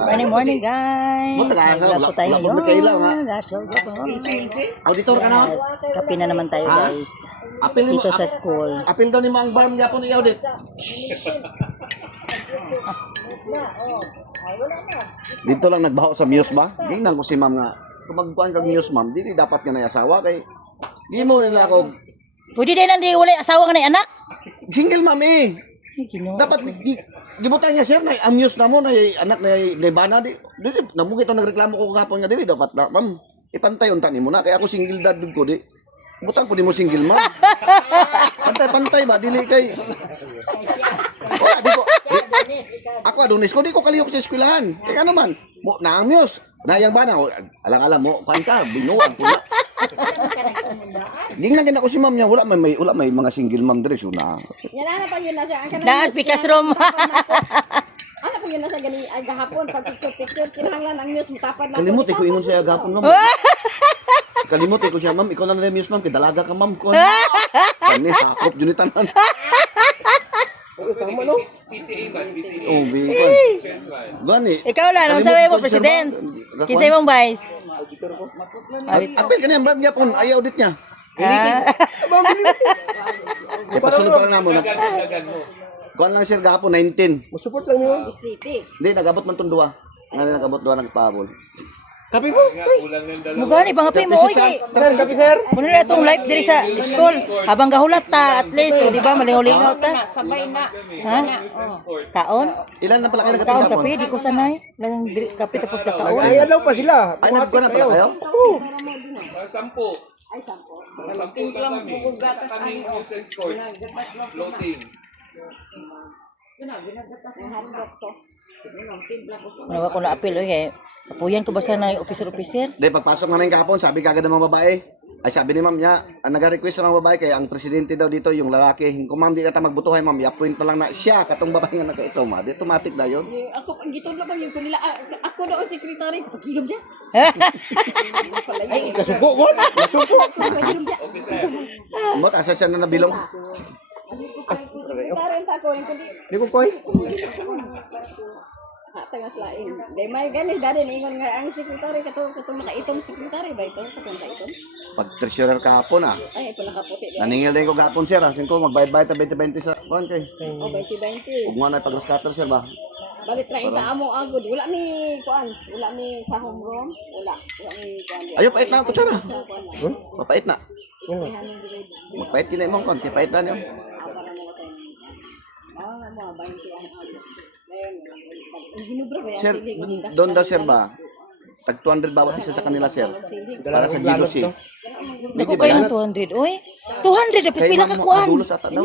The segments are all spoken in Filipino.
Morning guys. Wala po tayo ngayon. Auditor ka na? Yes, kape na naman tayo guys. Dito sa school. Apil daw ni mo ang barm niya po ni audit. Dito lang nagbaho sa Muse ba? Tingnan ko si ma'am nga. Kung magbuhan kag Muse ma'am, di dapat nga na asawa kay di mo nila ako. Pwede din nang di wala asawa nga na anak. Single ma'am eh. Dapat gibutan niya sir na amuse na mo na anak na lebana di namugit ang nagreklamo ko kahapon nga dili dapat na ma'am ipantay unta nimo na kaya ako single dad ko di butang ko di mo single ma'am pantay ba dili kay wala di ko ako adonis ko di ko kaliyok sa eskwelahan kaya ano man mo na amuse na yang bana alang-alang mo panta binuwag pula Gingnan ako si ma'am niya wala may mga single ma'am diri na. Yan na pa yun na siya. Lahat pikas room. Ano pa yun na siya gani ay gahapon pag picture kinahanglan ang news mutapad na. Kalimot ko ingon siya gahapon ma'am. Kalimot ko siya ma'am ikaw lang na news ma'am kay dalaga ka ma'am ko. Kani hakop jud ni tanan. Tama no? Oh, bingkon. Gani. Ikaw lang ang sabi mo president. Kinsay mong vice? Apil ka na, niya po, ayaw audit niya. Pasunod pa lang namo. Kuhan lang sir, gapo, 19. Support lang mo. City. Hindi, nag-abot man itong dua. Ngayon nag-abot dua, nagpahabol. Kapi po? Mugani, pangapi mo. Uy, Kapi sir? muna na itong live diri sa school. Habang gahulat ta, at least, di ba, malingaw-lingaw ta. Sabay na. Ha? Kaon? Ilan na pala kayo Kaon nagkatapon? kape, di ko sanay. Lang kape tapos kakaon. Ay, alaw pa sila. Ay, nagkuhan na pala kayo? Sampu. Ay sampo. Sampu lang kami. Kaming nuisance court. Floating. Wala ko na apil, oy. Kapuyan ko ba sana yung officer-officer? Hindi, pagpasok namin kahapon, sabi kagad ng mga babae. Ay, sabi ni ma'am niya, ang nag-request ng mga babae, kaya ang presidente daw dito, yung lalaki. Kung ma'am, di na tayo magbutuhay, ma'am, i-appoint pa lang na siya, katong babae nga nagkaito, ma. Di, automatic na yun. Ako ang gitod lang yung kanila. Ako daw ang secretary. Pagilom niya. Ay, kasuko ko. Kasuko. Mot, asa siya na nabilong. Secretary pa ako yung kundi. Di ko koy. Tangas lain. Day may ganis dali ningon nga ang secretary katong makaitong secretary ba ito katong kaiton. Pag treasurer kahapon, Ay pala kaputi. naningil din ko kahapon, sir, Singko, magbayad-bayad na 20-20 sa kuhan kay. O 2020. Huwag mo na pag-scatter, sir, ba? Balit ra ita amo agud. Wala ni kuan, wala ni sa home room, wala ni kuan. Ayaw, pait na ang kutsara. Kuan. Mapait na. Magpait din na imong kon, pait na niyo. Mga 20 ang agud. Ginubra ba yan? Sir, doon daw, sir, ba? Tag 200 bawat isa sa kanila, sir. Para sa GLC. Ako kayo ng 200, oy. 200, tapos pila ka kuan. Dulos ata daw.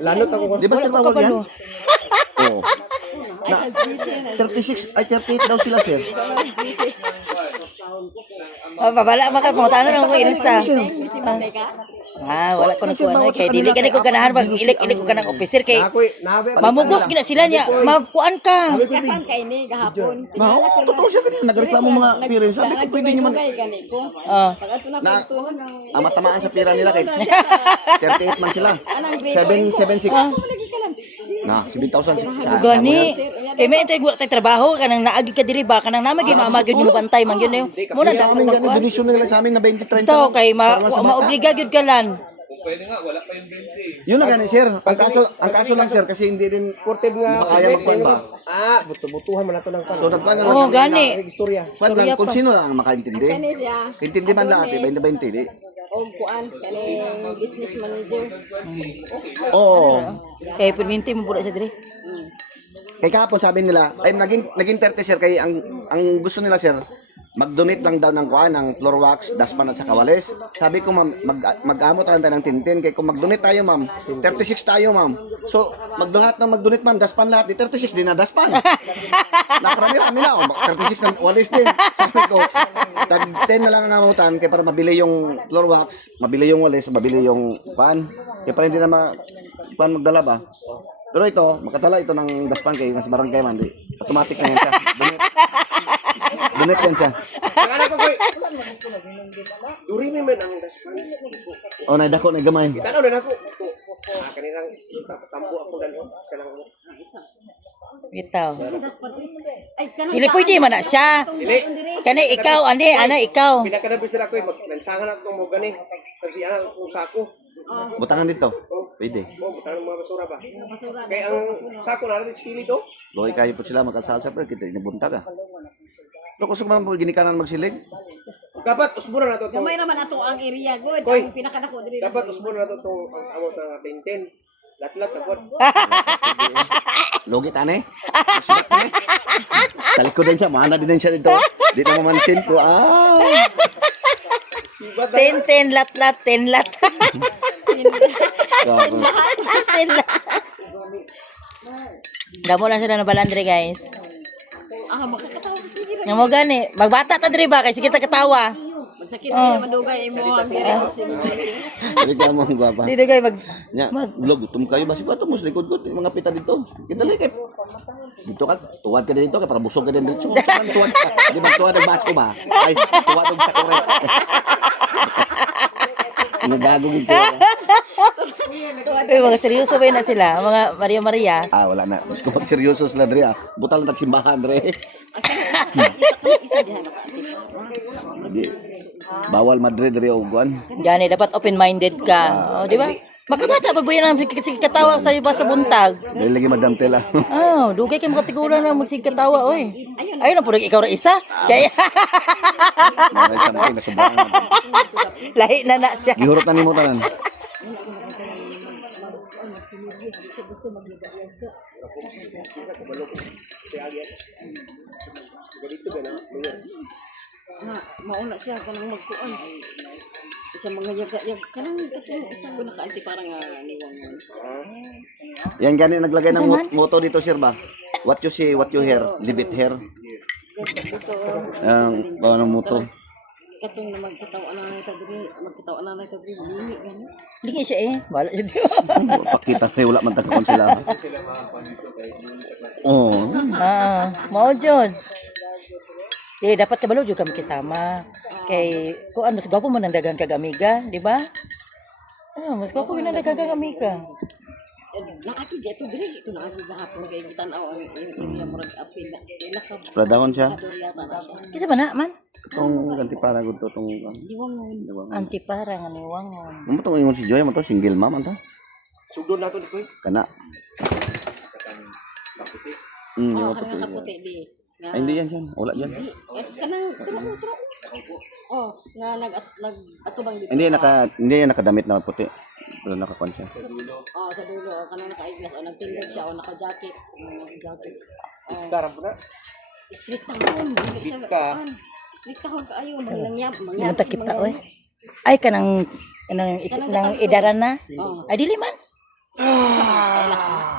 Lanot ako. Di ba sir bawal yan? Oo. Ay sa GC na. 36, ay 38 daw sila, sir. Oh, babala maka kung tanong ng Ilsa. Si Manay ka? Wala ko na kuan kay dili ka ko ganahan pag ilik-ilik ko kanang officer kay Ako'y nabe. mamugos gina sila niya. Mapuan ka. Kasan kay ni gahapon. Ma, oo, totoo siya kanina. Nagreklamo mga parents. Sabi ko, pwede niyo man. gani ko. Oh. Pag ato na Na, pagtuon ng ang matamaan sa pira nila kay 38 man sila. 776. lagi ka lang. Na, 7,000 sa Gani. May tay wala tay trabaho kanang naagi ka diri ba kanang namagi mama gyud mo pantay man gyud na. Muna Sa sa amin gani donation nila sa amin na 20-30. Ito kay maobliga gyud ka lan. Kung pwede nga, wala pa yung 20. Yun na gani, sir. Ang kaso lang, sir, kasi hindi din Ported nga. kaya magpan ba. Buto-butuhan man nato ng pan. So, nagpan na Oh, lang. gani. Istorya. Pan lang, kung sino lang ang makaintindi. Kani siya. Intindi man lahat, 20-20, di. O kuan kani business manager. Oo. Kay perminti mo pula sa diri. Kay kahapon sabi nila, ay naging 30 sir kay ang gusto nila sir, mag-donate lang daw ng kuan ng floor wax, daspan at sa kawales. Sabi ko ma'am, mag-amo tayo ng tintin kay kung mag-donate tayo ma'am, 36 tayo ma'am. So mag-donate ma'am, daspan lahat, di 36 din na daspan. Nakarami-rami na, 36 na walis din. Sabi ko, tag 10 na lang ang amutan kay para mabili yung floor wax, mabili yung walis, mabili yung kuan. Kaya para hindi na magdala ba. Pero ito, makatala ito ng daspan kay nasa barangay man, di. Automatic na yan siya. Donate yan siya. Ang anak ko koy. Duri mi man ang daspan. O, naidako na gamay. Tanaw na nako. Kaninang tambo ako dan sa lang. Bitaw. Ay, kanang Dili pwede man na siya. Kani ikaw, ana ikaw. Pinakadabis nila ko, lansangan ako mo gani. Kasi anak ko sako. Butangan dito. Pwede. Butangan mga basura ba? Kaya ang sako na rin skili do. Loy kayo po sila magkasal sa kita inibunta ka. Pero kung saan mo ginikanan magsilig? Dapat usbura na to. Gamay naman ato ang area good. Koy. Ang pinakadako diri. Dapat usbura na to ang amot na 10-10. Latlat na po. Logit ane. Talikod din siya, mana din siya dito. Di na mamansin ko. Sibat na. Ten lat. Grabe. Ten lat. Damo lang sila na balandre guys. Makakatawa ko sige. Nga mo gani, magbata ta diri ba kay sige ta katawa. Magsakit niya madugay mo ang diri. Dali ka mo ang gwapa. Di kay mag Nya, vlog gutom kayo basi ba to mus likod ko mga pita dito. Kita lay kay. Dito ka, tuwad ka din dito kay para busog ka din dito. Tuwad. Di ba tuwad ang baso ba? Ay, tuwad ang sakore. Nagagong ito. Uy, mga seryoso ba na sila? Mga Maria. Wala na. Kung seryoso sila dre butal na tagsimbahan dre. Isa diha. Di. Bawal Madrid dre og guan. Gani dapat open-minded ka. Oh, di ba? Makabata pa buyan ang sige katawa sa iba sa buntag. Dili lagi madam tela. Oh, dugay kay makatiguran na magsigkatawa oy. Ayun na pud ikaw ra isa. Kaya May something na sa lahi na siya. Gihurot na nimo tanan. Mauna siya kanang magkuan. Isa mga yaga-yag kanang katong isa ko nakaanti parang niwang. Yan gani naglagay ng motto dito sir ba? What you see, what you hear, leave it here. Ang bawa ng motto. Katong na magkatawa na ta diri, magkatawa na ta diri, limi gani. Lingi siya eh. Wala siya. Pakita kay wala man tagkon sila. Oh, Mao jud. Dapat kabalo jud kami kasama. Kay kuan mas gwapo man ang dagang kagamiga, di ba? Mas gwapo man ang dagang kagamiga. Nakaki dito diri ito na ako gahapon kay tan-aw ang area mo rag apil na. Nakab. pradahon siya. Kita ba na man? Itong ganti para gud to tong Antipara nga niwangon. Mo tong ingon si Joy mo to single mom anta. Sugdon na to di ko. Kana. Yo to. Kanang kaputi di. Ay, hindi yan dyan. Wala dyan. Kanang utro. Oh, nga nag-atubang dito. Hindi yan nakadamit na puti. Pero nakakuan siya. Oh, sa dulo kanang naka-iglas o nagtindog siya o naka-jacket. Jacket. Darang po na. Street tahon. Street tahon kaayo mangyap. Manta kita oy. Ay kanang idaran na. Ay dili man.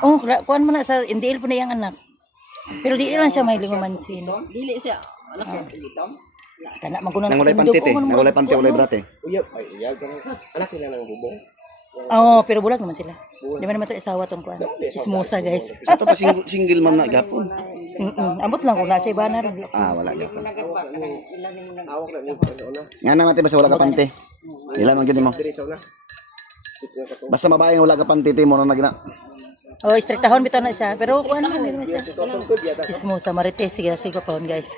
Oh, kuan man na sa indil po na yang anak. Pero di lang siya may limamansin. Dili siya. Anak ko dito. Kana man kuno. Nangulay pantite. Nangulay pante, ulay brate. Uyab, ay uyab ka. Anak nila ng bubong. Oo, pero bulag naman sila. Di ba naman ito isawa tong kuan? Chismosa guys. Sa to pa single mom na gapon. Ambot lang kung nasa iba na rin. Wala gapon. Awak na ni una. Nga naman basta wala ka pante. Ila man gid mo. Diri sa una. Basta mabae nga wala ka pante mo na nagina. Oh, istriktahon bitaw na siya. Pero kuan naman din siya. Tungkod yata. Chismosa marites sige sige pa guys.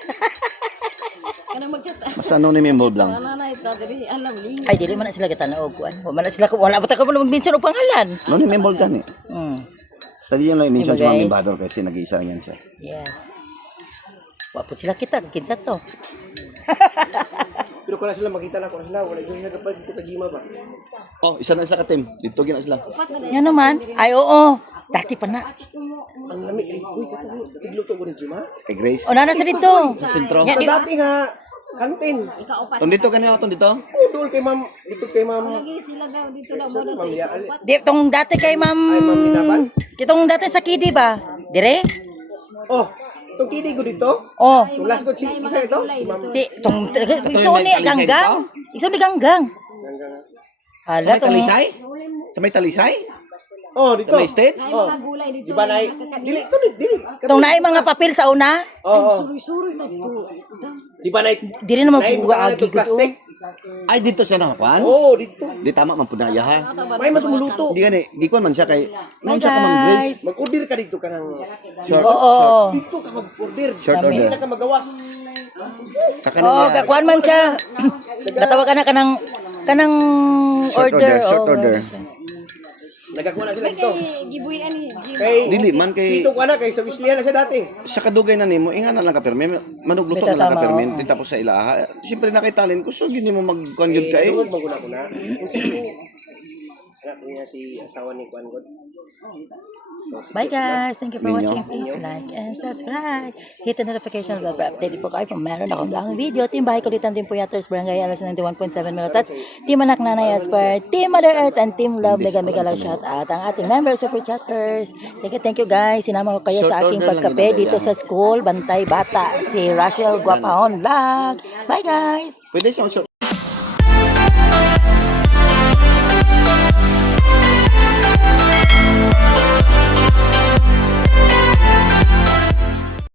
Kanang magkata. Basta anonymous involved lang. Nanay ta diri alam ni. Ay dili man na sila gitanaog kuan. Wala na sila wala ba ta ka mag-mention og pangalan. Anonymous involved gani. Basta diyan lang i-mention Diba, si Ma'am guys? Embador kasi nag-iisa yan siya. Yes. Wapo sila kita kinsa to. Pero kung sila makita na ko sila wala gyud nagapad dito kagima ba. Oh, isa na sila ka team. Dito gina sila. Yan naman. Ay oo. Dati pa na. Ang lami uy katong tigluto ko ni Jima. Kay Grace. O nana sa dito. Sa sentro. Nga, di- Dati nga kantin. Ton dito kanina ton dito. Udol kay ma'am, dito kay ma'am. Lagi sila daw dito na mo na. Ma'am Yaal. Di, tong dati kay ma'am. Minaban? Itong dati sa Kidi ba? Dire? Oh, itong kidi ko dito. Oh. Yung last ko si isa ito. Si ma'am. Si tong iso ni ganggang. Iso ni ganggang. Sa Hala may tong talisay? Sa may talisay? Oh, dito. Sa may stage? Oh. Gulay dito. Di ba nay? Dili to dili. tong naay mga papel sa una. Oh. Suri-suri na to. Di ba nay? Diri naman Nay buga buga agi ito plastic. Ay, dito siya nakakuan? Oo, dito. Di tama man punaya ha. May matumuluto. Di gani, di ko man siya kay Hi nung siya ka man Grace. guys. Mag-order ka dito ka ng... Short, Oo. Dito ka mag-order. short Kami. order. Hindi ka magawas. Kakano Oh, niya. kakuan man siya. Natawag ka na kanang Short order, short Oh. order. Nagakuha na sila dito. Gibuy ani. Kay... Dili man kay Dito ka na, kay sa Wislihan na siya dati. sa kadugay na nimo, inga na lang ka permi, manugluto na lang ka Tama, permi, oo. tapos sa ilaha. Siyempre na kay talent, gusto gini mo magkuan gyud ka eh. Tungod maguna ko na. Anak ko niya si asawa ni Kuan God. Bye guys. Thank you for Ninyo. watching. Please like and subscribe. Hit the notification bell para update po kayo kung meron akong bagong video. Team Bahay Kulitan, Team Puyaters, Barangay Alas 91.7 Malotats, Team Anak Nanay Asper, Team Mother Earth, and Team Love. Mega lang shout out ang ating member super chatters. Thank you guys. Sinama ko kayo sa Short aking order lang pagkape yun, dito Daya. sa school. Bantay Bata. Si Rachel Guapahon Vlog. Bye guys. Pwede siyang